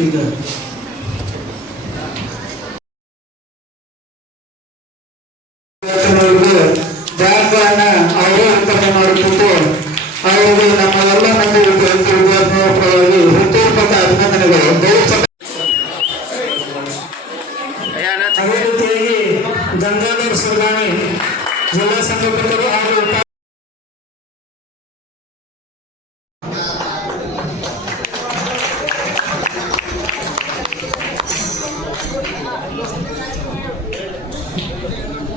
ಈಗ ಬ್ಯಾಂಕ್ಗಳನ್ನ ಅವರೇ ವಿತರಣೆ ಮಾಡುತ್ತಿದ್ದು ಅವರಿಗೆ ನಮ್ಮ ಎಲ್ಲ ಮಂದಿ ವಿದ್ಯಾರ್ಥಿ ವಿದ್ಯಾರ್ಥಿಗಳ ಪರವಾಗಿ ಹೃದಯಪೂರ್ವಕ ಅಭಿನಂದನೆಗಳು ದಯವಿಟ್ಟು ಅದೇ ರೀತಿಯಾಗಿ ಗಂಗಾಧರ ಸುಲ್ಗಾಣಿ ಜಿಲ್ಲಾ ಸಂಘಟಕರು ಹಾಗೂ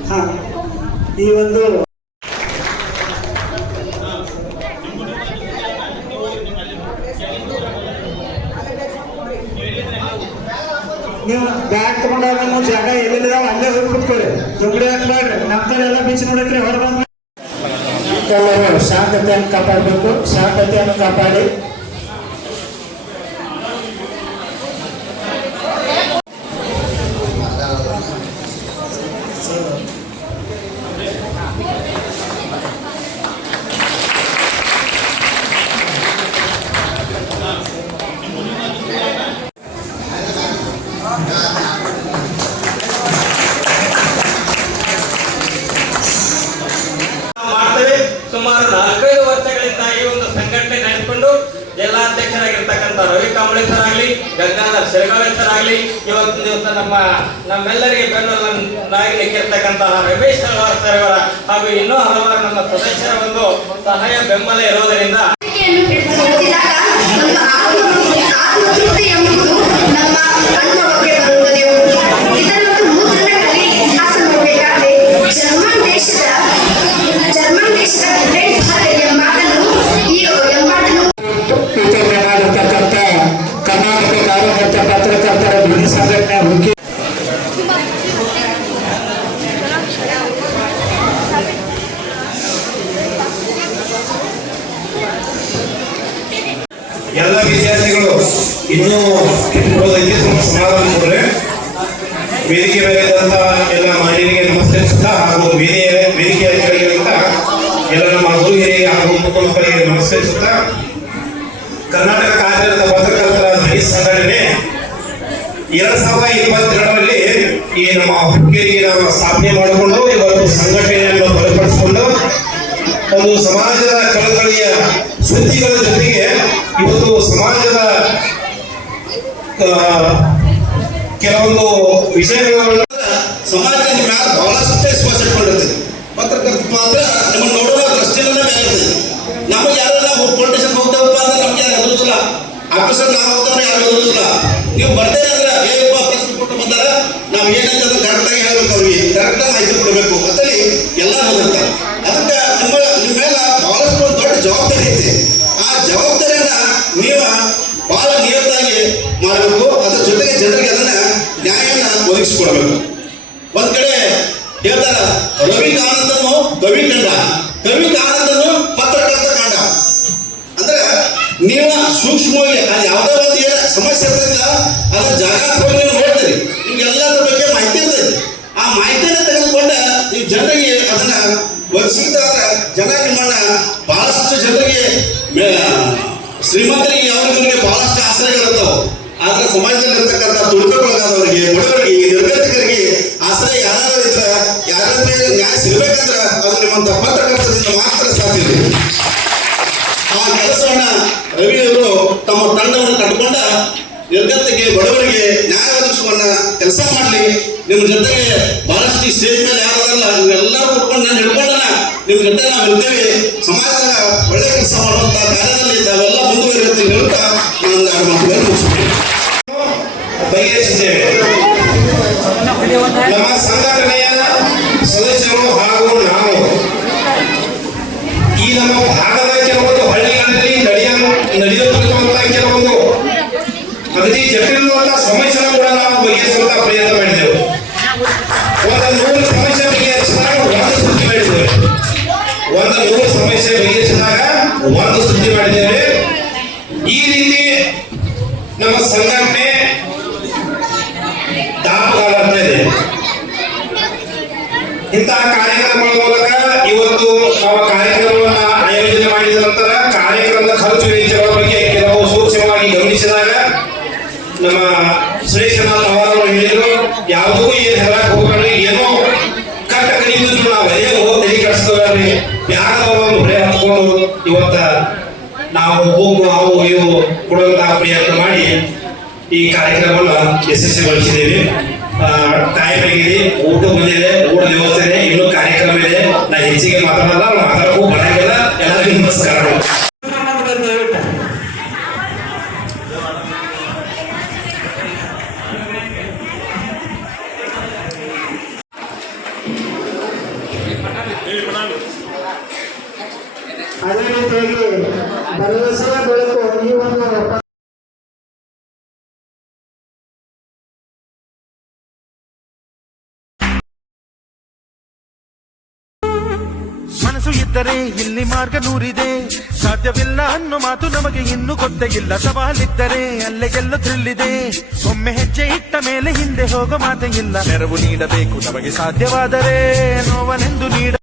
ಹಾ, ಈ ಒಂದು ನೀವು ಬ್ಯಾಗ್ ತಗೊಂಡಾಗ ನೀವು ಜಾಗ ಎಲ್ಲಿದಾವ ಅಲ್ಲೇ ಹೋಗಿ ಕುತ್ಕೊಳ್ಳಿ. ದುಂಗಡಿ ಹಾಕ್ಬೇಡ್ರಿ ನಮ್ಮ ಕಡೆ ಎಲ್ಲ ಬೀಚ್ ನೋಡಕ್ರಿ ಹೊರ ಬಂದ ಎಲ್ಲರೂ ಶಾಂತತೆಯನ್ನು ಕಾಪಾಡಬೇಕು. ಶಾಂತತೆಯನ್ನು ಕಾಪಾಡಿ. ಜಿಲ್ಲಾಧ್ಯಕ್ಷರಾಗಿರ್ತಕ್ಕಂಥ ರವಿ ಕಾಂಬಳೆ ಸರ್ ಆಗಲಿ ಗಂಗಾಧರ್ ಶಿರಗಾವಿ ಸರ್ ಆಗಲಿ ಇವತ್ತು ದಿವಸ ನಮ್ಮ ನಮ್ಮೆಲ್ಲರಿಗೆ ಬೆನ್ನೆಲುಬಾಗಿ ನಿಂತಿರ್ತಕ್ಕಂತಹ ರಮೇಶ್ ಸರ್ ಅವರ ಹಾಗೂ ಇನ್ನೂ ಹಲವಾರು ನಮ್ಮ ಸದಸ್ಯರ ಒಂದು ಸಹಾಯ ಬೆಂಬಲ ಇರೋದರಿಂದ ಜರ್ಮನ್ ದೇಶದ ಜರ್ಮನ್ ದೇಶದ ಇನ್ನೂ ಹೋದಕ್ಕೆ ಸಮಾಧಾನ ಕೊಡ್ರೆ ವೇದಿಕೆ ಮೇಲೆ ಇದ್ದಂತ ಎಲ್ಲ ಮಾನ್ಯರಿಗೆ ನಮಸ್ಕರಿಸುತ್ತಾ ಹಾಗೂ ವೇದಿಕೆ ವೇದಿಕೆ ಅಧಿಕಾರಿಗಳಿಂದ ಎಲ್ಲ ನಮ್ಮ ಗುರು ಹಿರಿಯ ಹಾಗೂ ಮುಖ್ಯ ಮಕ್ಕಳಿಗೆ ನಮಸ್ಕರಿಸುತ್ತಾ ಕರ್ನಾಟಕ ಕಾರ್ಯದ ಪತ್ರಕರ್ತರ ಧ್ವನಿ ಸಂಘಟನೆ ಎರಡ್ ಸಾವಿರದ ಇಪ್ಪತ್ತೆರಡರಲ್ಲಿ ಈ ನಮ್ಮ ಹುಡುಗಿಯರಿಗೆ ನಾವು ಸ್ಥಾಪನೆ ಮಾಡಿಕೊಂಡು ಇವತ್ತು ಸಂಘಟನೆಯನ್ನು ಬಲಪಡಿಸಿಕೊಂಡು ಒಂದು ಸಮಾಜದ ಕಳಕಳಿಯ ಸುದ್ದಿಗಳ ಜೊತೆಗೆ ಇವತ್ತು ಸಮಾಜದ ಆ, ಕೆಲವೊಂದು ವಿಷಯಗಳನ್ನ ಸಮಾಜದ ಮ್ಯಾಲ ಬಹಳಷ್ಟು ವಿಶ್ವಾಸ ಪತ್ರಕರ್ತ ಮಾತ್ರ ನಮ್ಮ ನೋಡುವ ದೃಷ್ಟಿಯನ್ನ ಮೇಲೆ ನಮಗೆ ಯಾರು ನಾವು ಹೋಗ್ತೇವಪ್ಪ ಅಂದ್ರೆ ನಮ್ಗೆ ಯಾರು ಎದುರುದಿಲ್ಲ. ಆಫೀಸರ್ ನಾವು ಹೋಗ್ತಾವ್ರೆ ಯಾರು ಎದುರುದಿಲ್ಲ. ನೀವು ಬರ್ತೇನೆ ಅಂದ್ರೆ ಏಪ್ಪ ಪ್ರಶ್ನೆ ಕೊಟ್ಟು ಬಂದಾರ. ನಾವು ಏನಂತ ಕರೆಕ್ಟ್ ಕರೆಕ್ಟಾಗಿ ಹೇಳ್ಬೇಕು ಅವ್ರಿಗೆ. ಕರೆಕ್ಟಾಗಿ ಮಾಹಿತಿ ಕೊಡಬೇಕು. ಅಂತೇಳಿ ಎಲ್ಲ ಬಂದಿರ್ತಾರೆ. ಮಾಡಬೇಕು ಅದ್ರ ಜೊತೆಗೆ ಜನರಿಗೆ ಅದನ್ನ ನ್ಯಾಯವನ್ನ ಒದಗಿಸಿಕೊಡ್ಬೇಕು. ಒಂದ್ ಕಡೆ ಹೇಳ್ತಾರ, ರವಿ ಕಾನಂದನು ಕವಿ ಕಂಡ ಕವಿ ಕಾನಂದನು ಪತ್ರಕರ್ತ ಕಂಡ. ಅಂದ್ರೆ ನೀವು ಸೂಕ್ಷ್ಮವಾಗಿ, ಅದು ಯಾವುದೇ ಒಂದು ಸಮಸ್ಯೆ ಇರ್ತೈತಿಲ್ಲ ಅದ್ರ ಜಾಗೃತವಾಗಿ ನೀವು ನೋಡ್ತೀರಿ. ನಿಮ್ಗೆ ಎಲ್ಲದ್ರ ಬಗ್ಗೆ ಮಾಹಿತಿ ಇರ್ತೈತಿ ಆ ಮಾಹಿತಿಯನ್ನು ತೆಗೆದುಕೊಂಡ ನೀವು ಜನರಿಗೆ ಅದನ್ನ ಒದಗಿಸಿದಾಗ ಜನ ನಿಮ್ಮನ್ನ ಬಹಳಷ್ಟು ಜನರಿಗೆ ಶ್ರೀಮಂತರಿಗೆ ಯಾವ ಬಹಳಷ್ಟು ಆಶ್ರಯಗಳಿರ್ತಾವ ಆದ್ರೆ ಸಮಾಜದಲ್ಲಿ ಇರ್ತಕ್ಕಂಥ ತುಳಿತಕ್ಕೊಳಗಾದವರಿಗೆ ಬಡವರಿಗೆ, ನಿರ್ಗತಿಕರಿಗೆ ಆಶ್ರಯ ಯಾರು ಇದ್ರ ಮೇಲೆ ನ್ಯಾಯ ಸಿಗ್ಬೇಕಂದ್ರ ಅದು ನಿಮ್ಮಂತ ಪತ್ರಕರ್ತದಿಂದ ಮಾತ್ರ ಸಾಧ್ಯ ಇದೆ. ಆ ಕೆಲಸವನ್ನ ರವಿ ಅವರು ತಮ್ಮ ತಂಡವನ್ನು ಕಟ್ಕೊಂಡ ನಿರ್ಗತಿಗೆ, ಬಡವರಿಗೆ ನ್ಯಾಯ ಒದಗಿಸುವನ್ನ ಕೆಲಸ ಮಾಡಲಿ. ನಿಮ್ಮ ಜೊತೆಗೆ ಬಹಳಷ್ಟು ಸ್ಟೇಜ್ ಮೇಲೆ ಯಾರಲ್ಲ ನೀವೆಲ್ಲರೂ ಕೊಟ್ಕೊಂಡು ನಾನು ಹಿಡ್ಕೊಂಡನ. ನಿಮ್ಮ ಗಂಟೆ ನಾವು ಇರ್ತೇವೆ. ಸಮಾಜದ ಒಳ್ಳೆ ಕೆಲಸ ಮಾಡುವಂತ ಕಾರ್ಯದಲ್ಲಿ ತಾವೆಲ್ಲ ಮುಂದುವರಿಯುತ್ತೆ ಹೇಳ್ತಾ ನಾನು ಎರಡು ಮಾತುಗಳನ್ನು ಮುಗಿಸ್ತೀನಿ. ಬಗೆಹರಿಸಿದ್ದೇವೆ ನಮ್ಮ ಸಂಘಟನೆಯ ಸದಸ್ಯರು ಹಾಗೂ ನಾವು. ಈ ನಮ್ಮ ಭಾಗದ ಕೆಲವೊಂದು ಹಳ್ಳಿಗಳಲ್ಲಿ ನಡೆಯ ನಡೆಯುತ್ತಿರುವಂತಹ ಕೆಲವೊಂದು ಅಗದಿ ಜಟಿಲವಾದ ಸಮಸ್ಯೆನ ಕೂಡ ನಾವು ಬಗೆಹರಿಸುವಂತಹ ಪ್ರಯತ್ನ ಮಾಡಿದೆವು. ಒಂದು ನೂರು ಸಮಸ್ಯೆ ಒಂದು ಸುದ್ದಿ ಮಾಡಿದ್ದೇವೆ ಈ ರೀತಿ ನಮ್ಮ ಸಂಘಟನೆ ಇದೆ. ಇಂತಹ ಕಾರ್ಯಕ್ರಮಗಳ ಮೂಲಕ ಇವತ್ತು ನಾವು ಕಾರ್ಯಕ್ರಮವನ್ನು ಆಯೋಜನೆ ಮಾಡಿದ ನಂತರ ಕಾರ್ಯಕ್ರಮದ ಖರ್ಚು ವೆಚ್ಚಗಳ ಬಗ್ಗೆ ಕೆಲವು ಸೂಕ್ಷ್ಮವಾಗಿ ಗಮನಿಸಿದಾಗ ನಮ್ಮ ಶ್ರೇಷ್ಠನಾಥ್ ಅವರು ಹೇಳಿದ್ರು ಯಾವುದಕ್ಕೂ ನಾವು ಹಾವು ಇವು ಕೊಡುವಂತಹ ಪ್ರಯತ್ನ ಮಾಡಿ ಈ ಕಾರ್ಯಕ್ರಮವನ್ನು ಯಶಸ್ವಿಗೊಳಿಸಿದ್ದೀವಿ. ಟೈಮ್ ಆಗಿದೆ ಊಟ ಬಂದಿದೆ ಊಟ ವ್ಯವಸ್ಥೆ ಇದೆ, ಇನ್ನೂ ಕಾರ್ಯಕ್ರಮ ಇದೆ. ನಾ ಹೆಚ್ಚಿಗೆ ಮಾತಾಡಲ್ಲ ಮಾತಾಡಕ್ಕೂ ಬರಂಗಿಲ್ಲ. ಎಲ್ಲರಿಗೂ ನಮಸ್ಕಾರಗಳು ಇದ್ದರೆ ಇಲ್ಲಿ ಮಾರ್ಗ ನೂರಿದೆ. ಸಾಧ್ಯವಿಲ್ಲ ಅನ್ನೋ ಮಾತು ನಮಗೆ ಇನ್ನು ಗೊತ್ತೇ ಇಲ್ಲ. ಸವಾಲಿದ್ದರೆ ಅಲ್ಲೇ ಗೆಲ್ಲ ಥ್ರಿಲ್ಲಿದೆ. ಒಮ್ಮೆ ಹೆಜ್ಜೆ ಇಟ್ಟ ಮೇಲೆ ಹಿಂದೆ ಹೋಗೋ ಮಾತೇ ಇಲ್ಲ. ನೆರವು ನೀಡಬೇಕು ನಮಗೆ ಸಾಧ್ಯವಾದರೆ ನೋವನೆಂದು ನೀಡ